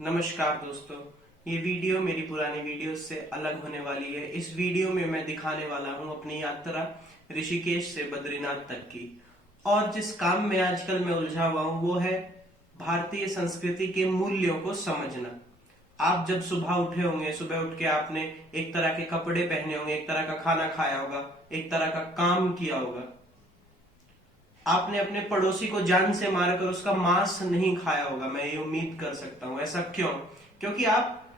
नमस्कार दोस्तों। ये वीडियो मेरी पुरानी वीडियो से अलग होने वाली है। इस वीडियो में मैं दिखाने वाला हूँ अपनी यात्रा ऋषिकेश से बद्रीनाथ तक की। और जिस काम में आजकल मैं उलझा हुआ हूँ वो है भारतीय संस्कृति के मूल्यों को समझना। आप जब सुबह उठे होंगे, सुबह उठ के आपने एक तरह के कपड़े पहने होंगे, एक तरह का खाना खाया होगा, एक तरह का काम किया होगा। आपने अपने पड़ोसी को जान से मारकर उसका मांस नहीं खाया होगा, मैं ये उम्मीद कर सकता हूं। ऐसा क्यों? क्योंकि आप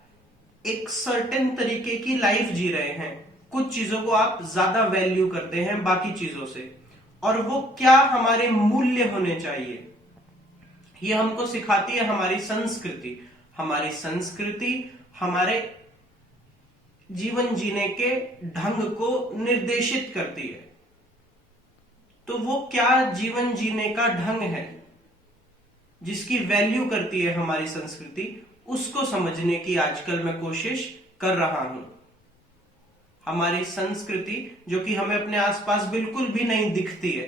एक सर्टेन तरीके की लाइफ जी रहे हैं। कुछ चीजों को आप ज्यादा वैल्यू करते हैं बाकी चीजों से, और वो क्या हमारे मूल्य होने चाहिए ये हमको सिखाती है हमारी संस्कृति। हमारी संस्कृति हमारे जीवन जीने के ढंग को निर्देशित करती है। तो वो क्या जीवन जीने का ढंग है जिसकी वैल्यू करती है हमारी संस्कृति, उसको समझने की आजकल मैं कोशिश कर रहा हूं। हमारी संस्कृति जो कि हमें अपने आसपास बिल्कुल भी नहीं दिखती है,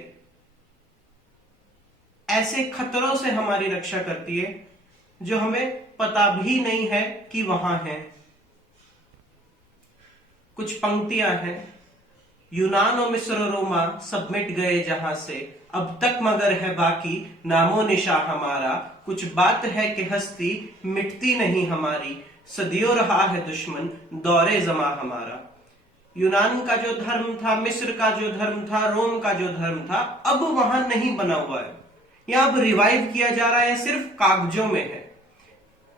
ऐसे खतरों से हमारी रक्षा करती है जो हमें पता भी नहीं है कि वहां है। कुछ पंक्तियां हैं। यूनान और मिस्र रोमा सब मिट गए जहां से, अब तक मगर है बाकी नामो निशा हमारा। कुछ बात है कि हस्ती मिटती नहीं हमारी, सदियों रहा है दुश्मन दौरे जमा हमारा। यूनान का जो धर्म था, मिस्र का जो धर्म था, रोम का जो धर्म था, अब वहां नहीं बना हुआ है। यह अब रिवाइव किया जा रहा है, सिर्फ कागजों में है।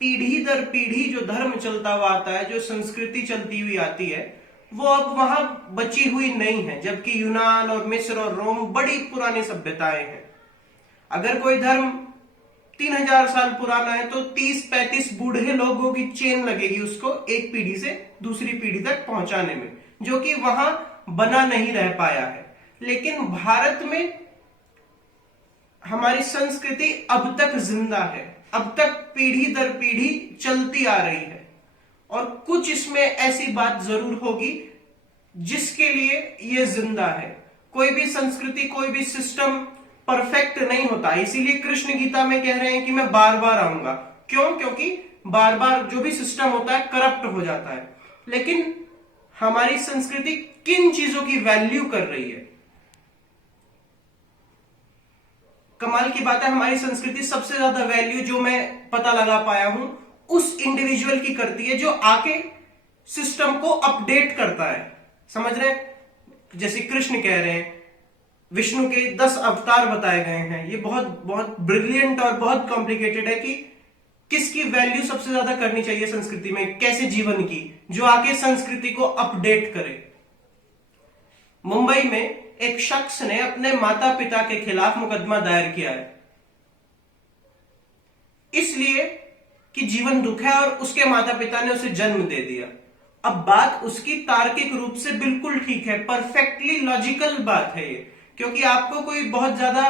पीढ़ी दर पीढ़ी जो धर्म चलता हुआ आता है, जो संस्कृति चलती हुई आती है, वो अब वहां बची हुई नहीं है। जबकि यूनान और मिस्र और रोम बड़ी पुरानी सभ्यताएं हैं। अगर कोई धर्म 3000 साल पुराना है तो 30-35 बूढ़े लोगों की चेन लगेगी उसको एक पीढ़ी से दूसरी पीढ़ी तक पहुंचाने में, जो कि वहां बना नहीं रह पाया है। लेकिन भारत में हमारी संस्कृति अब तक जिंदा है, अब तक पीढ़ी दर पीढ़ी चलती आ रही है। और कुछ इसमें ऐसी बात जरूर होगी जिसके लिए ये जिंदा है। कोई भी संस्कृति, कोई भी सिस्टम परफेक्ट नहीं होता। इसीलिए कृष्ण गीता में कह रहे हैं कि मैं बार बार आऊंगा। क्यों? क्योंकि बार बार जो भी सिस्टम होता है करप्ट हो जाता है। लेकिन हमारी संस्कृति किन चीजों की वैल्यू कर रही है? कमाल की बात है, हमारी संस्कृति सबसे ज्यादा वैल्यू जो मैं पता लगा पाया हूं उस इंडिविजुअल की करती है जो आके सिस्टम को अपडेट करता है। समझ रहे हैं? जैसे कृष्ण कह रहे हैं, विष्णु के 10 अवतार बताए गए हैं। ये बहुत बहुत ब्रिलियंट और बहुत कॉम्प्लिकेटेड है कि किसकी वैल्यू सबसे ज्यादा करनी चाहिए संस्कृति में, कैसे जीवन की, जो आके संस्कृति को अपडेट करे। मुंबई में एक शख्स ने अपने माता पिता के खिलाफ मुकदमा दायर किया है, इसलिए कि जीवन दुख है और उसके माता पिता ने उसे जन्म दे दिया। अब बात उसकी तार्किक रूप से बिल्कुल ठीक है, परफेक्टली लॉजिकल बात है ये। क्योंकि आपको कोई बहुत ज्यादा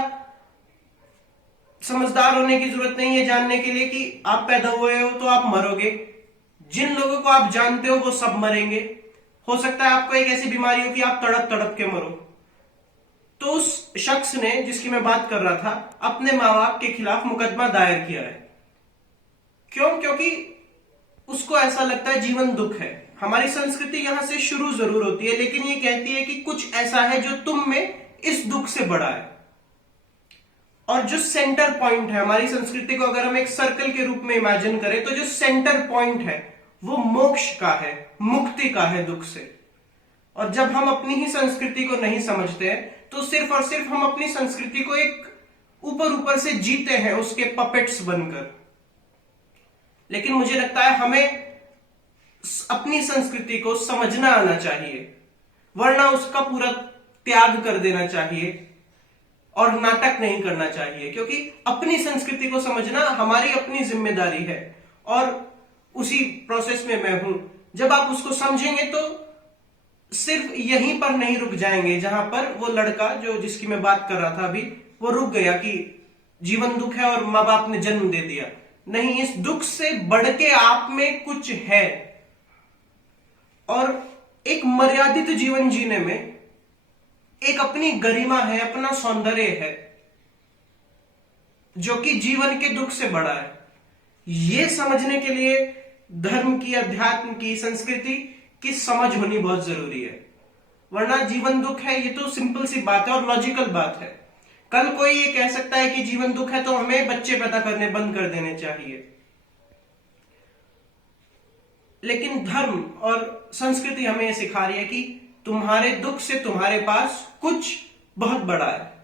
समझदार होने की जरूरत नहीं है जानने के लिए कि आप पैदा हुए हो तो आप मरोगे। जिन लोगों को आप जानते हो वो सब मरेंगे। हो सकता है आपको एक ऐसी बीमारी हो कि आप तड़प तड़प के मरो। तो उस शख्स ने, जिसकी मैं बात कर रहा था, अपने मां बाप के खिलाफ मुकदमा दायर किया है। क्यों? क्योंकि उसको ऐसा लगता है जीवन दुख है। हमारी संस्कृति यहां से शुरू जरूर होती है, लेकिन ये कहती है कि कुछ ऐसा है जो तुम में इस दुख से बड़ा है। और जो सेंटर पॉइंट है हमारी संस्कृति को, अगर हम एक सर्कल के रूप में इमेजिन करें, तो जो सेंटर पॉइंट है वो मोक्ष का है, मुक्ति का है दुख से। और जब हम अपनी ही संस्कृति को नहीं समझते हैं तो सिर्फ और सिर्फ हम अपनी संस्कृति को एक ऊपर ऊपर से जीते हैं, उसके पपेट्स बनकर। लेकिन मुझे लगता है हमें अपनी संस्कृति को समझना आना चाहिए, वरना उसका पूरा त्याग कर देना चाहिए और नाटक नहीं करना चाहिए। क्योंकि अपनी संस्कृति को समझना हमारी अपनी जिम्मेदारी है, और उसी प्रोसेस में मैं हूं। जब आप उसको समझेंगे तो सिर्फ यहीं पर नहीं रुक जाएंगे जहां पर वो लड़का जो जिसकी मैं बात कर रहा था अभी, वो रुक गया कि जीवन दुख है और मां बाप ने जन्म दे दिया। नहीं, इस दुख से बढ़ के आप में कुछ है। और एक मर्यादित जीवन जीने में एक अपनी गरिमा है, अपना सौंदर्य है, जो कि जीवन के दुख से बड़ा है। ये समझने के लिए धर्म की, अध्यात्म की, संस्कृति की समझ होनी बहुत जरूरी है, वरना जीवन दुख है ये तो सिंपल सी बात है और लॉजिकल बात है। कल कोई ये कह सकता है कि जीवन दुख है तो हमें बच्चे पैदा करने बंद कर देने चाहिए, लेकिन धर्म और संस्कृति हमें यह सिखा रही है कि तुम्हारे दुख से तुम्हारे पास कुछ बहुत बड़ा है।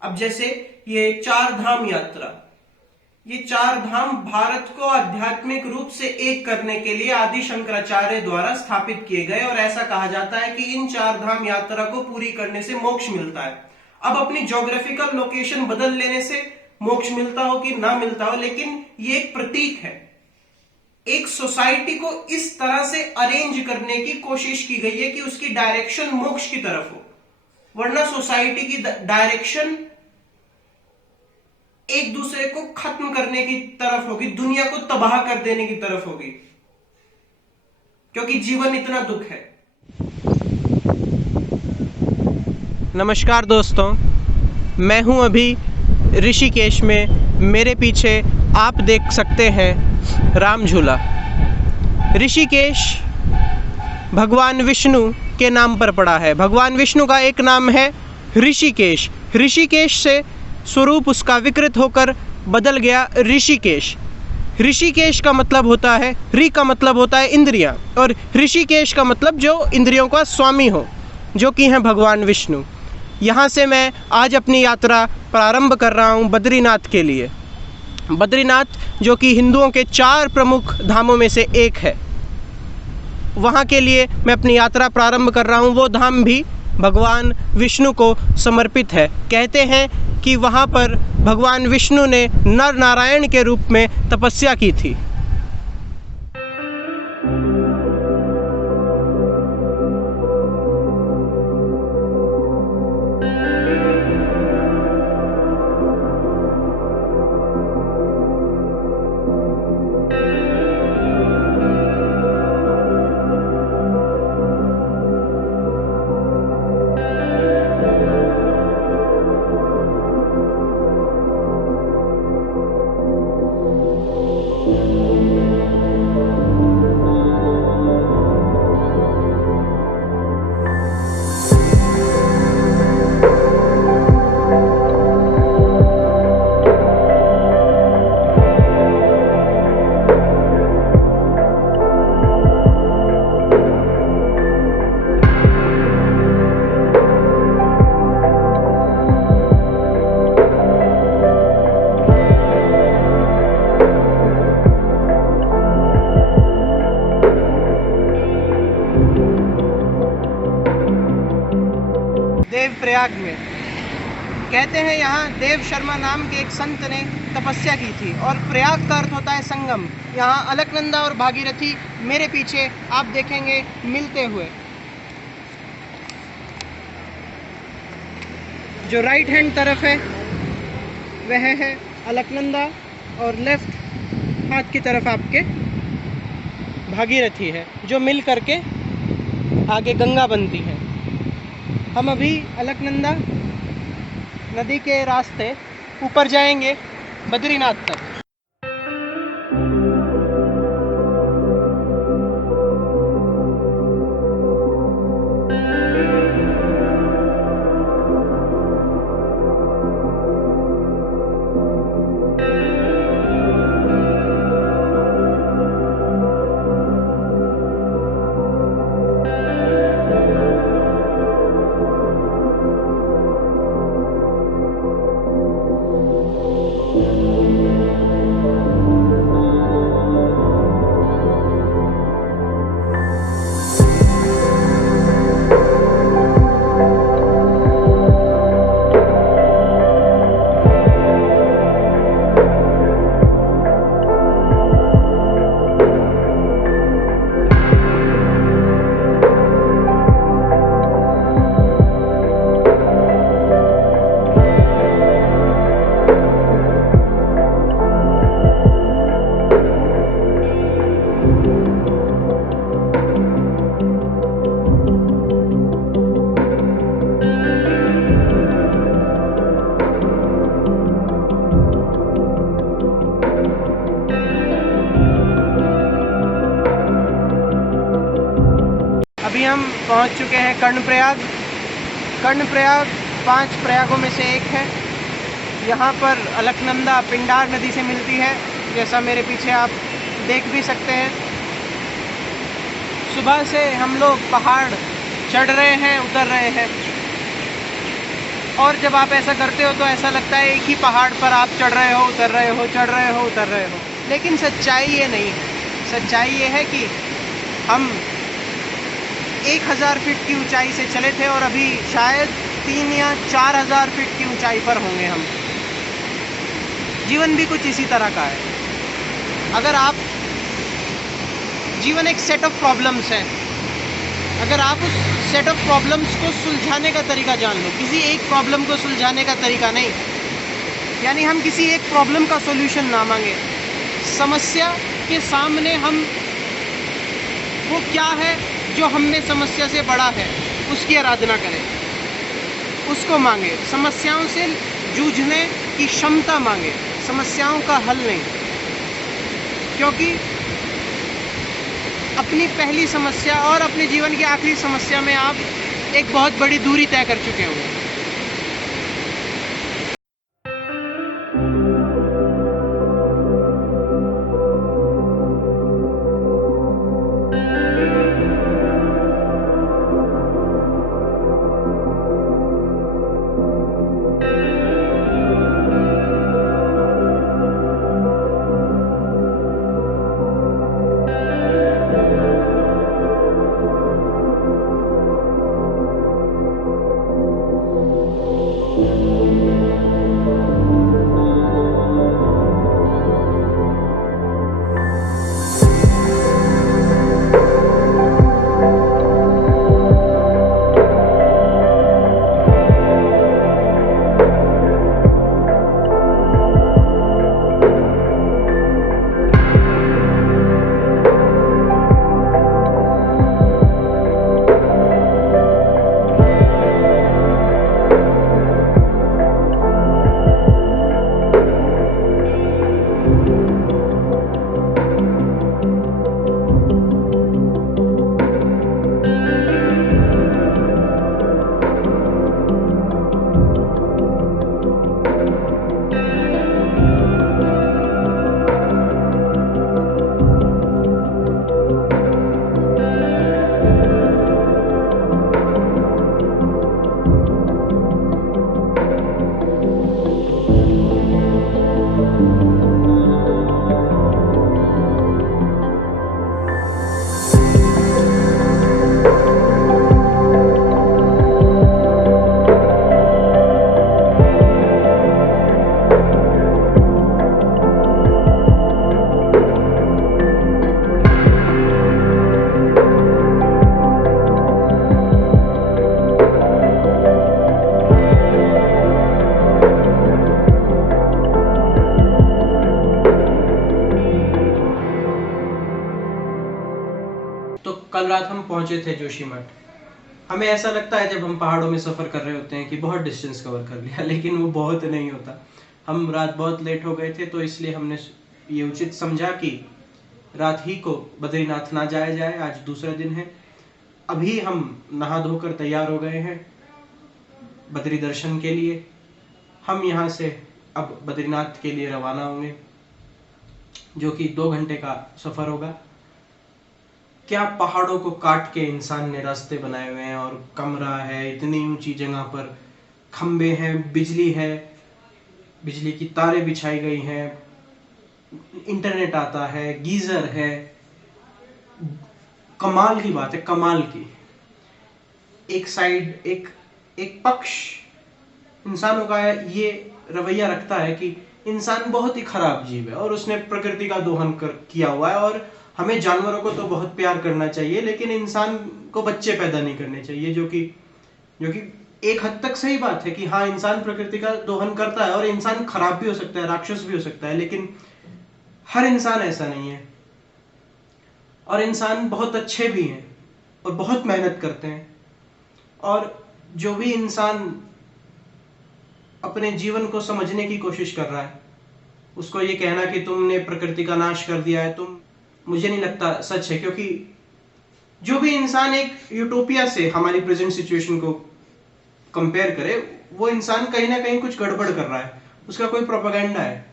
अब जैसे ये 4 धाम यात्रा, ये 4 धाम भारत को आध्यात्मिक रूप से एक करने के लिए आदि शंकराचार्य द्वारा स्थापित किए गए, और ऐसा कहा जाता है कि इन 4 धाम यात्रा को पूरी करने से मोक्ष मिलता है। अब अपनी ज्योग्राफिकल लोकेशन बदल लेने से मोक्ष मिलता हो कि ना मिलता हो, लेकिन ये एक प्रतीक है। एक सोसाइटी को इस तरह से अरेंज करने की कोशिश की गई है कि उसकी डायरेक्शन मोक्ष की तरफ हो, वरना सोसाइटी की डायरेक्शन एक दूसरे को खत्म करने की तरफ होगी, दुनिया को तबाह कर देने की तरफ होगी, क्योंकि जीवन इतना दुख है। नमस्कार दोस्तों, मैं हूं अभी ऋषिकेश में। मेरे पीछे आप देख सकते हैं राम झूला। ऋषिकेश भगवान विष्णु के नाम पर पड़ा है। भगवान विष्णु का एक नाम है ऋषिकेश। ऋषिकेश से स्वरूप उसका विकृत होकर बदल गया ऋषिकेश। ऋषिकेश का मतलब होता है, ऋ का मतलब होता है इंद्रियां, और ऋषिकेश का मतलब जो इंद्रियों का स्वामी हो, जो कि हैं भगवान विष्णु। यहाँ से मैं आज अपनी यात्रा प्रारंभ कर रहा हूँ बद्रीनाथ के लिए। बद्रीनाथ जो कि हिंदुओं के 4 प्रमुख धामों में से एक है, वहाँ के लिए मैं अपनी यात्रा प्रारंभ कर रहा हूँ। वो धाम भी भगवान विष्णु को समर्पित है। कहते हैं कि वहाँ पर भगवान विष्णु ने नर नारायण के रूप में तपस्या की थी। देवप्रयाग में कहते हैं, यहाँ देव शर्मा नाम के एक संत ने तपस्या की थी, और प्रयाग का अर्थ होता है संगम। यहाँ अलकनंदा और भागीरथी मेरे पीछे आप देखेंगे मिलते हुए। जो राइट हैंड तरफ है वह है अलकनंदा, और लेफ्ट हाथ की तरफ आपके भागीरथी है, जो मिल करके आगे गंगा बनती है। हम अभी अलकनंदा नदी के रास्ते ऊपर जाएंगे बद्रीनाथ तक। हम पहुंच चुके हैं कर्णप्रयाग। कर्णप्रयाग 5 प्रयागों में से एक है। यहाँ पर अलकनंदा पिंडार नदी से मिलती है, जैसा मेरे पीछे आप देख भी सकते हैं। सुबह से हम लोग पहाड़ चढ़ रहे हैं, उतर रहे हैं, और जब आप ऐसा करते हो तो ऐसा लगता है एक ही पहाड़ पर आप चढ़ रहे हो, उतर रहे हो, चढ़ रहे हो, उतर रहे हो। लेकिन सच्चाई ये नहीं है। सच्चाई ये है कि हम 1000 फीट की ऊंचाई से चले थे और अभी शायद 3 या 4000 फीट की ऊंचाई पर होंगे हम। जीवन भी कुछ इसी तरह का है। अगर आप जीवन एक सेट ऑफ प्रॉब्लम्स है, अगर आप उस सेट ऑफ प्रॉब्लम्स को सुलझाने का तरीका जान लो, किसी एक प्रॉब्लम को सुलझाने का तरीका नहीं, यानी हम किसी एक प्रॉब्लम का सॉल्यूशन ना मांगे, समस्या के सामने हम वो क्या है जो हम में समस्या से बड़ा है उसकी आराधना करें, उसको मांगे, समस्याओं से जूझने की क्षमता मांगे, समस्याओं का हल नहीं। क्योंकि अपनी पहली समस्या और अपने जीवन की आखिरी समस्या में आप एक बहुत बड़ी दूरी तय कर चुके होंगे। कल रात हम पहुंचे थे जोशीमठ। हमें ऐसा लगता है जब हम पहाड़ों में सफ़र कर रहे होते हैं कि बहुत डिस्टेंस कवर कर लिया, लेकिन वो बहुत नहीं होता। हम रात बहुत लेट हो गए थे, तो इसलिए हमने ये उचित समझा कि रात ही को बद्रीनाथ ना जाया जाए। आज दूसरा दिन है। अभी हम नहा धोकर तैयार हो गए हैं बद्री दर्शन के लिए। हम यहाँ से अब बद्रीनाथ के लिए रवाना होंगे, जो कि 2 घंटे का सफ़र होगा। क्या पहाड़ों को काट के इंसान ने रास्ते बनाए हुए हैं, और कमरा है, इतनी ऊंची जगह पर खंबे हैं, बिजली है, बिजली की तारें बिछाई गई हैं, इंटरनेट आता है, गीजर है। कमाल की बात है, कमाल की। एक साइड एक पक्ष इंसानों का ये रवैया रखता है कि इंसान बहुत ही खराब जीव है और उसने प्रकृति का दोहन किया हुआ है, और हमें जानवरों को तो बहुत प्यार करना चाहिए, लेकिन इंसान को बच्चे पैदा नहीं करने चाहिए। जो कि एक हद तक सही बात है कि हाँ, इंसान प्रकृति का दोहन करता है और इंसान खराब भी हो सकता है, राक्षस भी हो सकता है, लेकिन हर इंसान ऐसा नहीं है। और इंसान बहुत अच्छे भी हैं और बहुत मेहनत करते हैं। और जो भी इंसान अपने जीवन को समझने की कोशिश कर रहा है, उसको ये कहना कि तुमने प्रकृति का नाश कर दिया है, मुझे नहीं लगता सच है। क्योंकि जो भी इंसान एक यूटोपिया से हमारी प्रेजेंट सिचुएशन को कंपेयर करे, वो इंसान कहीं ना कहीं कुछ गड़बड़ कर रहा है, उसका कोई प्रोपेगेंडा है।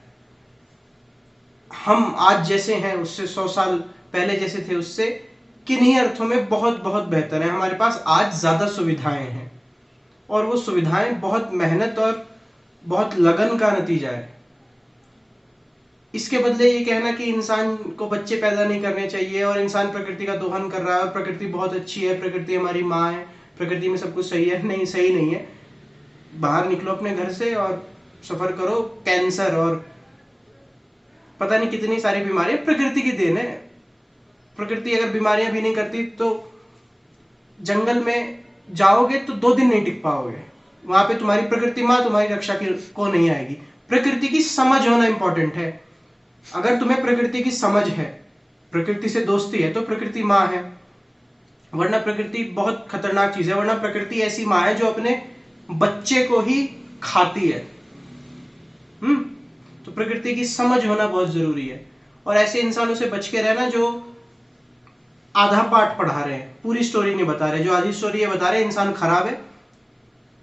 हम आज जैसे हैं उससे 100 साल पहले जैसे थे उससे किन्हीं अर्थों में बहुत बहुत बेहतर है। हमारे पास आज ज्यादा सुविधाएं हैं और वो सुविधाएं बहुत मेहनत और बहुत लगन का नतीजा है। इसके बदले ये कहना कि इंसान को बच्चे पैदा नहीं करने चाहिए और इंसान प्रकृति का दोहन कर रहा है और प्रकृति बहुत अच्छी है, प्रकृति हमारी माँ है, प्रकृति में सब कुछ सही है, नहीं, सही नहीं है। बाहर निकलो अपने घर से और सफर करो, कैंसर और पता नहीं कितनी सारी बीमारियां प्रकृति की देन है। प्रकृति अगर बीमारियां भी नहीं करती तो जंगल में जाओगे तो 2 दिन नहीं टिक पाओगे, वहां पे तुम्हारी प्रकृति माँ तुम्हारी रक्षा को नहीं आएगी। प्रकृति की समझ होना इंपॉर्टेंट है। अगर तुम्हें प्रकृति की समझ है, प्रकृति से दोस्ती है, तो प्रकृति माँ है, वरना प्रकृति बहुत खतरनाक चीज है। वरना प्रकृति ऐसी माँ है जो अपने बच्चे को ही खाती है। तो प्रकृति की समझ होना बहुत जरूरी है। और ऐसे इंसानों से बच के रहना जो आधा पाठ पढ़ा रहे हैं, पूरी स्टोरी नहीं बता रहे। जो आधी स्टोरी ये बता रहे हैं इंसान खराब है,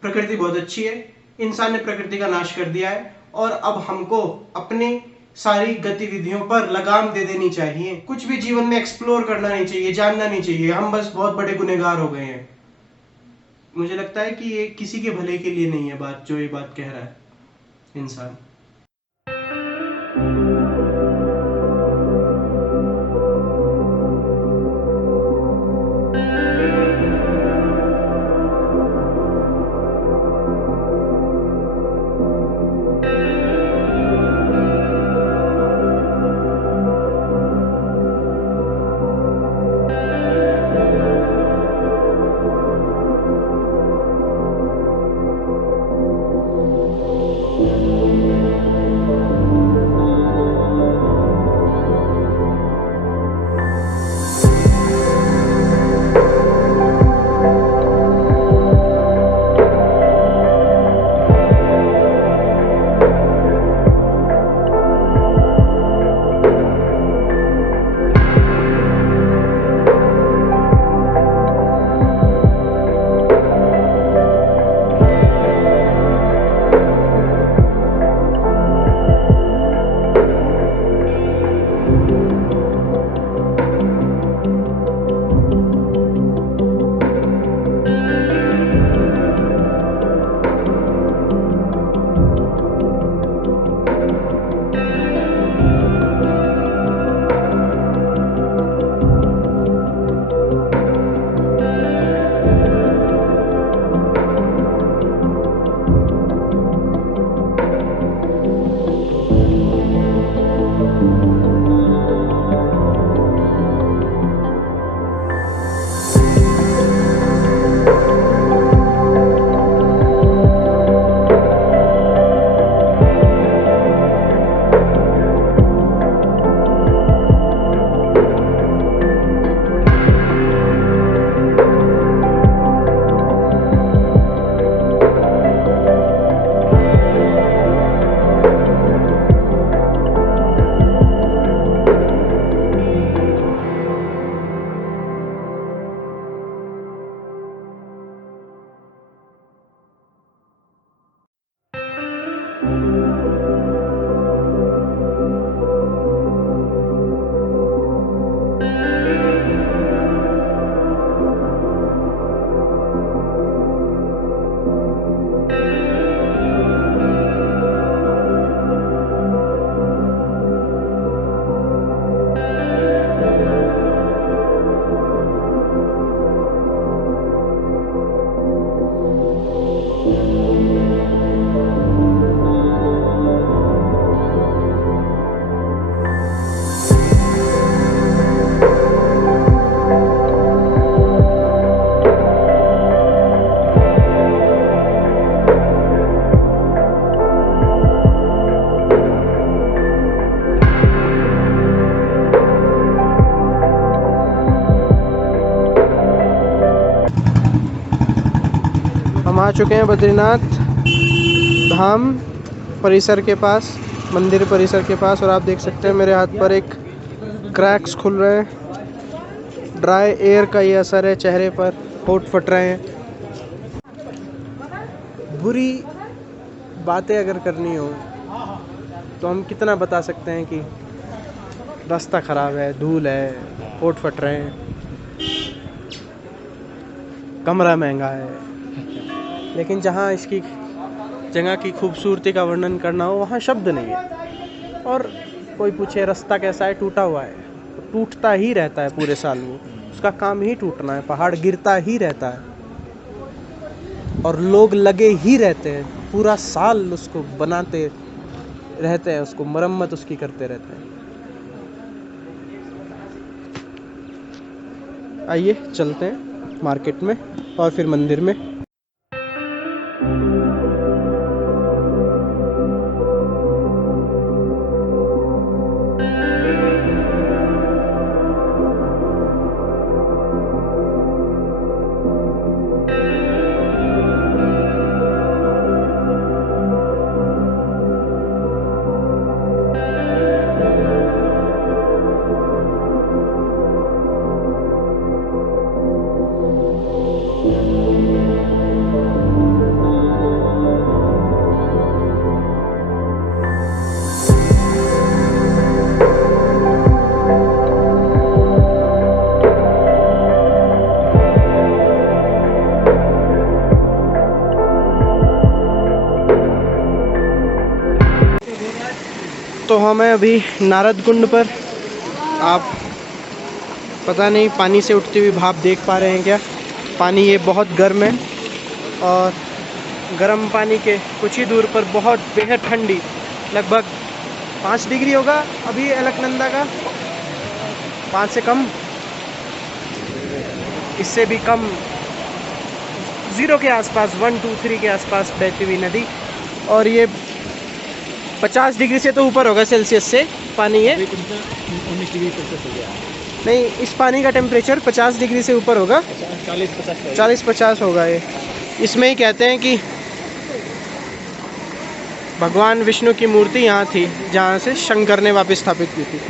प्रकृति बहुत अच्छी है, इंसान ने प्रकृति का नाश कर दिया है और अब हमको अपनी सारी गतिविधियों पर लगाम दे देनी चाहिए। कुछ भी जीवन में एक्सप्लोर करना नहीं चाहिए, जानना नहीं चाहिए। हम बस बहुत बड़े गुनहगार हो गए हैं। मुझे लगता है कि ये किसी के भले के लिए नहीं है बात, जो ये बात कह रहा है इंसान। आ चुके हैं बद्रीनाथ धाम परिसर के पास, मंदिर परिसर के पास। और आप देख सकते हैं मेरे हाथ पर एक क्रैक्स खुल रहे हैं, ड्राई एयर का ये असर है, चेहरे पर होंठ फट रहे हैं। बुरी बातें अगर करनी हो तो हम कितना बता सकते हैं कि रास्ता ख़राब है, धूल है, होंठ फट रहे हैं, कमरा महंगा है। लेकिन जहाँ इसकी जगह की खूबसूरती का वर्णन करना हो वहाँ शब्द नहीं है। और कोई पूछे रास्ता कैसा है, टूटा हुआ है, तो टूटता ही रहता है पूरे साल, वो उसका काम ही टूटना है, पहाड़ गिरता ही रहता है और लोग लगे ही रहते हैं, पूरा साल उसको बनाते रहते हैं, उसको मरम्मत उसकी करते रहते हैं। आइए चलते हैं मार्केट में और फिर मंदिर में। तो हमें अभी नारद कुंड पर, आप पता नहीं पानी से उठती हुई भाप देख पा रहे हैं क्या? पानी ये बहुत गर्म है और गर्म पानी के कुछ ही दूर पर बहुत बेहद ठंडी, लगभग 5 डिग्री होगा अभी अलकनंदा का, 5 से कम, इससे भी कम, 0 के आसपास, 1, 2, 3 के आसपास बहती हुई नदी। और ये 50 डिग्री से तो ऊपर होगा सेल्सियस से पानी ये, 19 डिग्री सेल्सियस हो गया। नहीं, इस पानी का टेम्परेचर 50 डिग्री से ऊपर होगा, 40-50 होगा ये। इसमें ही कहते हैं कि भगवान विष्णु की मूर्ति यहाँ थी जहाँ से शंकर ने वापस स्थापित की थी।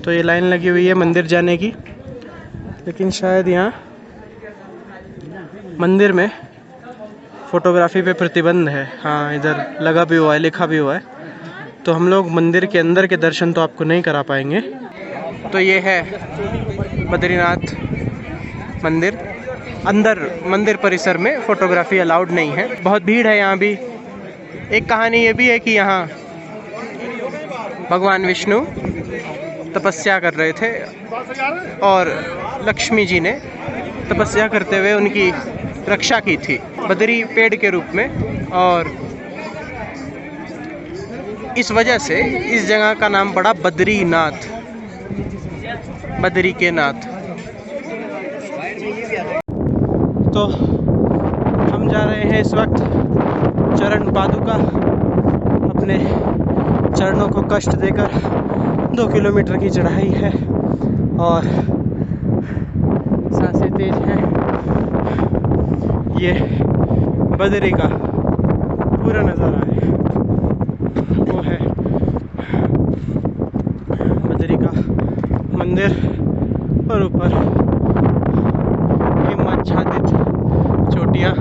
तो ये लाइन लगी हुई है मंदिर जाने की, लेकिन शायद यहाँ मंदिर में फ़ोटोग्राफी पे प्रतिबंध है। हाँ, इधर लगा भी हुआ है, लिखा भी हुआ है, तो हम लोग मंदिर के अंदर के दर्शन तो आपको नहीं करा पाएंगे। तो ये है बद्रीनाथ मंदिर। अंदर मंदिर परिसर में फ़ोटोग्राफी अलाउड नहीं है, बहुत भीड़ है यहाँ भी। एक कहानी ये भी है कि यहाँ भगवान विष्णु तपस्या कर रहे थे और लक्ष्मी जी ने तपस्या करते हुए उनकी रक्षा की थी बद्री पेड़ के रूप में, और इस वजह से इस जगह का नाम पड़ा बद्रीनाथ, बद्री के नाथ। तो हम जा रहे हैं इस वक्त चरण पादुका, अपने चरणों को कष्ट देकर 2 किलोमीटर की चढ़ाई है और सांसें तेज हैं। ये बद्री का पूरा नज़ारा है, वो है बद्री का मंदिर और ऊपर हिमाच्छादित चोटियाँ।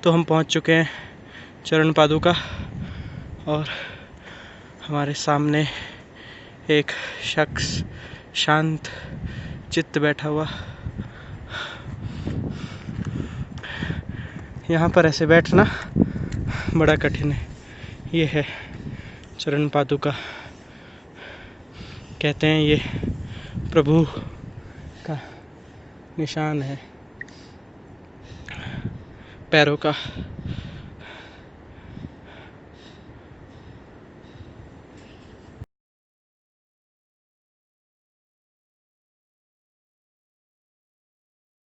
तो हम पहुंच चुके हैं चरण पादुका और हमारे सामने एक शख्स शांत चित्त बैठा हुआ। यहाँ पर ऐसे बैठना बड़ा कठिन है। ये है चरण पादुका, कहते हैं ये प्रभु का निशान है पैरों का।